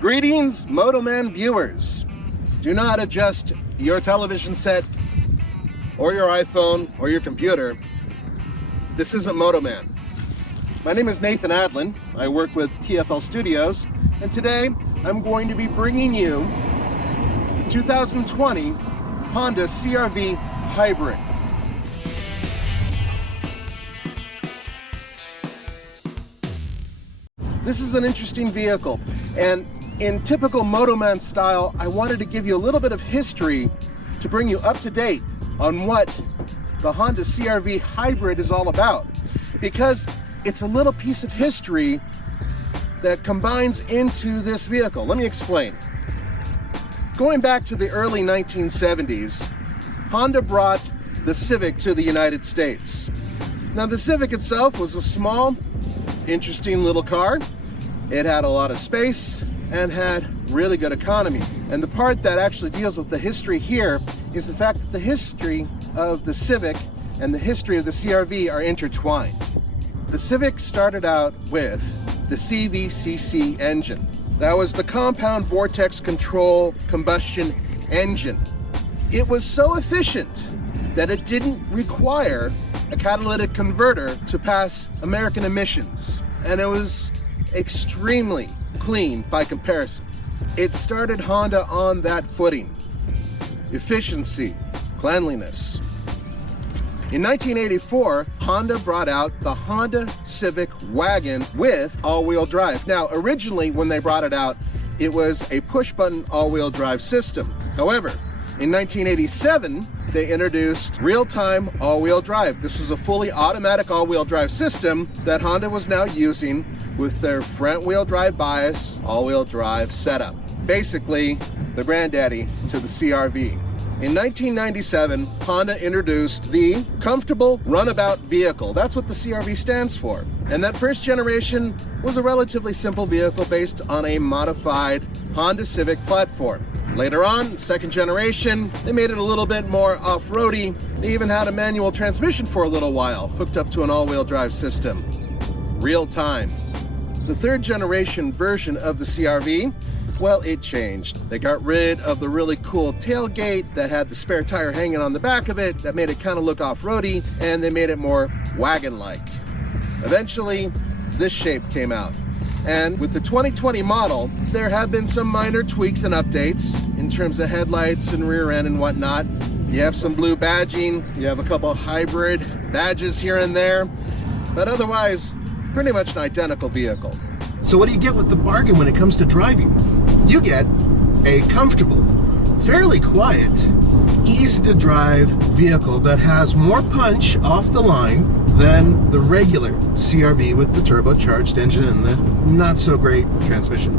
Greetings, MotoMan viewers. Do not adjust your television set or your iPhone or your computer. This isn't MotoMan. My name is Nathan Adlen. I work with TFL Studios, and today I'm going to be bringing you the 2020 Honda CRV Hybrid. This is an interesting vehicle, and in typical MotoMan style, I wanted to give you a little bit of history to bring you up to date on what the Honda CRV Hybrid is all about, because it's a little piece of history that combines into this vehicle. Let me explain. Going back to the early 1970s, Honda brought the Civic to the United States. Now, the Civic itself was a small, interesting little car. It had a lot of space and had really good economy. And the part that actually deals with the history here is the fact that the history of the Civic and the history of the CRV are intertwined. The Civic started out with the CVCC engine. That was the compound vortex control combustion engine. It was so efficient that it didn't require a catalytic converter to pass American emissions. And it was extremely clean by comparison. It started Honda on that footing. Efficiency, cleanliness. In 1984, Honda brought out the Honda Civic wagon with all-wheel drive. Now, originally when they brought it out, it was a push-button all-wheel drive system. However, in 1987, they introduced real-time all-wheel drive. This was a fully automatic all-wheel drive system that Honda was now using with their front-wheel drive bias, all-wheel drive setup. Basically, the granddaddy to the CRV. In 1997, Honda introduced the Comfortable Runabout Vehicle. That's what the CRV stands for. And that first generation was a relatively simple vehicle based on a modified Honda Civic platform. Later on, second generation, they made it a little bit more off-roady. They even had a manual transmission for a little while, hooked up to an all-wheel drive system. Real time. The third generation version of the CRV, well, it changed. They got rid of the really cool tailgate that had the spare tire hanging on the back of it that made it kind of look off-roady, and they made it more wagon-like. Eventually, this shape came out. And with the 2020 model, there have been some minor tweaks and updates in terms of headlights and rear end and whatnot. You have some blue badging, you have a couple hybrid badges here and there, but otherwise, pretty much an identical vehicle. So what do you get with the bargain when it comes to driving? You get a comfortable, fairly quiet, easy to drive vehicle that has more punch off the line than the regular CRV with the turbocharged engine and the not so great transmission.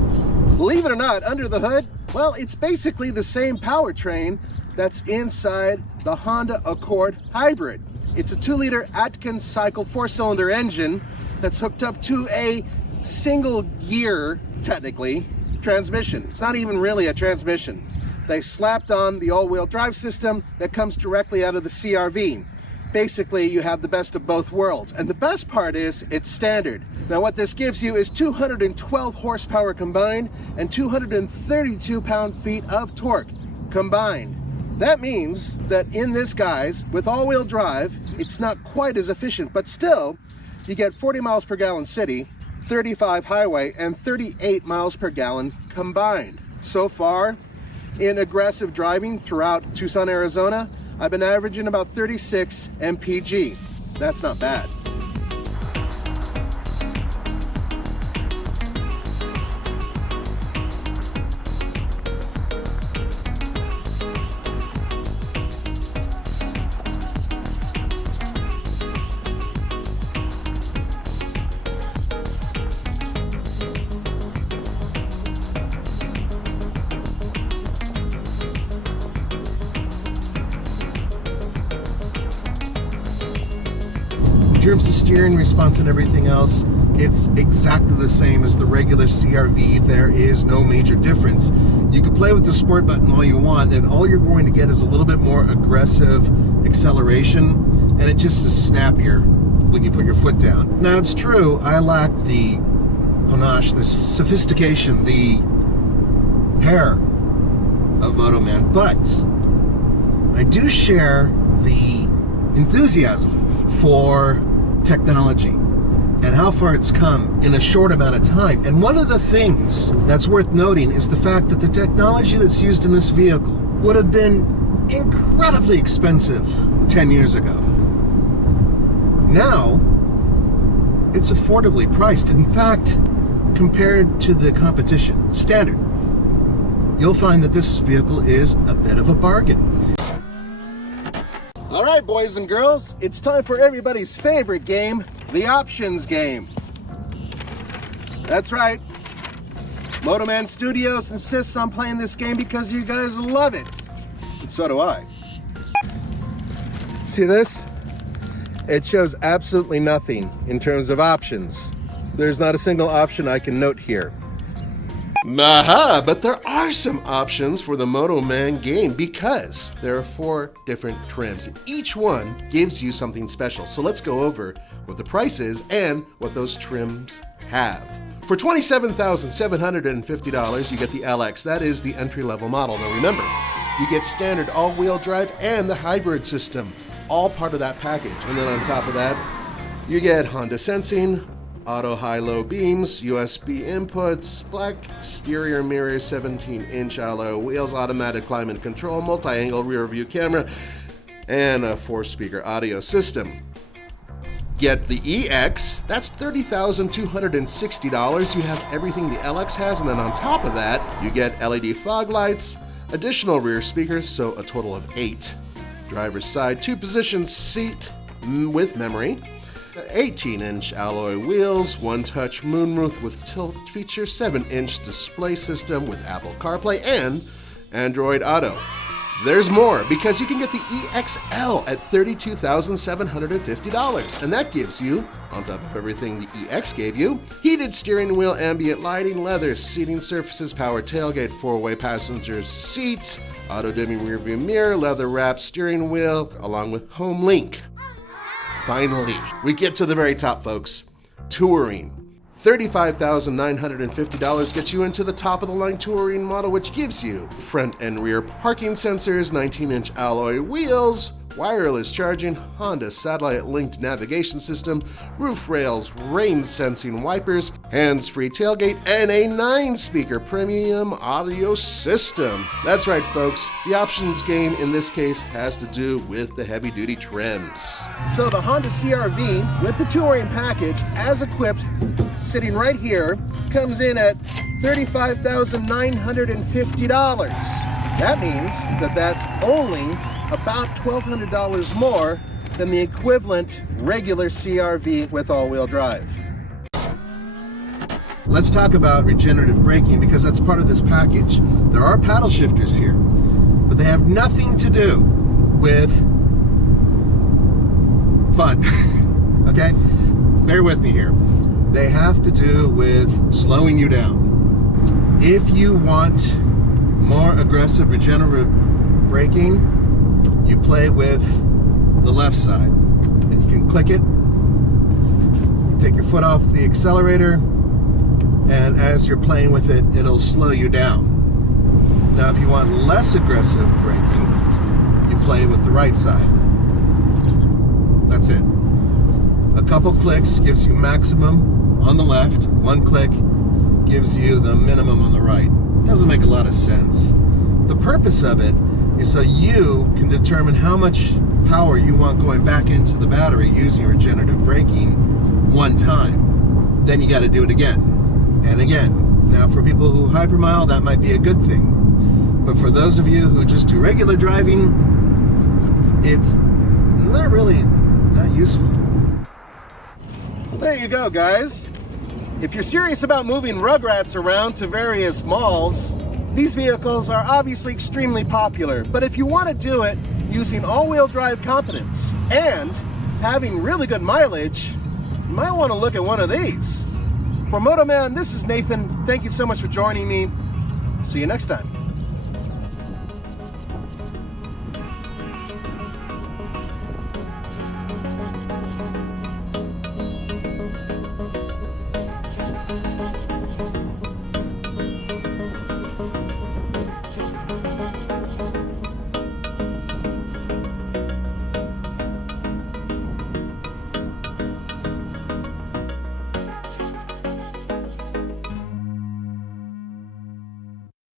Believe it or not, under the hood, well, it's basically the same powertrain that's inside the Honda Accord Hybrid. It's a 2-liter Atkins cycle 4-cylinder engine that's hooked up to a single gear, technically, transmission. It's not even really a transmission. They slapped on the all-wheel drive system that comes directly out of the CRV. Basically, you have the best of both worlds. And the best part is, it's standard. Now, what this gives you is 212 horsepower combined and 232 pound-feet of torque combined. That means that in this, guys, with all-wheel drive, it's not quite as efficient, but still, you get 40 miles per gallon city, 35 highway, and 38 miles per gallon combined. So far, in aggressive driving throughout Tucson, Arizona, I've been averaging about 36 mpg. That's not bad. In terms of steering response and everything else, it's exactly the same as the regular CRV. There is no major difference. You can play with the sport button all you want, and all you're going to get is a little bit more aggressive acceleration, and it just is snappier when you put your foot down. Now, it's true, I lack the panache, the sophistication, the hair of MotoMan, but I do share the enthusiasm for technology and how far it's come in a short amount of time. And one of the things that's worth noting is the fact that the technology that's used in this vehicle would have been incredibly expensive 10 years ago. Now, it's affordably priced. In fact, compared to the competition, standard, you'll find that this vehicle is a bit of a bargain. All right, boys and girls, it's time for everybody's favorite game, the options game. That's right. MotoMan Studios insists on playing this game because you guys love it. And so do I. See this? It shows absolutely nothing in terms of options. There's not a single option I can note here. Aha, but there are some options for the MotoMan game because there are 4 different trims. Each one gives you something special. So let's go over what the price is and what those trims have. For $27,750, you get the LX. That is the entry-level model. Now remember, you get standard all-wheel drive and the hybrid system, all part of that package. And then on top of that, you get Honda sensing, auto high-low beams, USB inputs, black exterior mirrors, 17-inch alloy wheels, automatic climate control, multi-angle rear view camera, and a 4-speaker audio system. Get the EX, that's $30,260. You have everything the LX has, and then on top of that, you get LED fog lights, additional rear speakers, so a total of 8. Driver's side 2-position seat with memory, 18-inch alloy wheels, 1-touch moonroof with tilt feature, 7-inch display system with Apple CarPlay and Android Auto. There's more, because you can get the EXL at $32,750, and that gives you, on top of everything the EX gave you, heated steering wheel, ambient lighting, leather seating surfaces, power tailgate, 4-way passenger seats, auto-dimming rearview mirror, leather-wrapped steering wheel, along with Home Link. Finally, we get to the very top, folks. Touring. $35,950 gets you into the top-of-the-line Touring model, which gives you front and rear parking sensors, 19-inch alloy wheels, wireless charging, Honda satellite-linked navigation system, roof rails, rain-sensing wipers, hands-free tailgate, and a 9-speaker premium audio system. That's right, folks. The options game in this case has to do with the heavy-duty trims. So the Honda CRV with the Touring package, as equipped, sitting right here, comes in at $35,950. That means that that's only about $1,200 more than the equivalent regular CRV with all-wheel drive. Let's talk about regenerative braking because that's part of this package. There are paddle shifters here, but they have nothing to do with fun. Okay? Bear with me here. They have to do with slowing you down. If you want more aggressive regenerative braking, you play with the left side, and you can click it, take your foot off the accelerator, and as you're playing with it, it'll slow you down. Now, if you want less aggressive braking, you play with the right side. That's it. A couple clicks gives you maximum on the left, 1 click gives you the minimum on the right. Doesn't make a lot of sense. The purpose of it is so you can determine how much power you want going back into the battery using regenerative braking one time. Then you got to do it again and again. Now for people who hypermile, that might be a good thing. But for those of you who just do regular driving, it's not really that useful. Well, there you go, guys. If you're serious about moving rugrats around to various malls, these vehicles are obviously extremely popular, but if you want to do it using all-wheel drive competence and having really good mileage, you might want to look at one of these. For MotoMan, this is Nathan. Thank you so much for joining me. See you next time.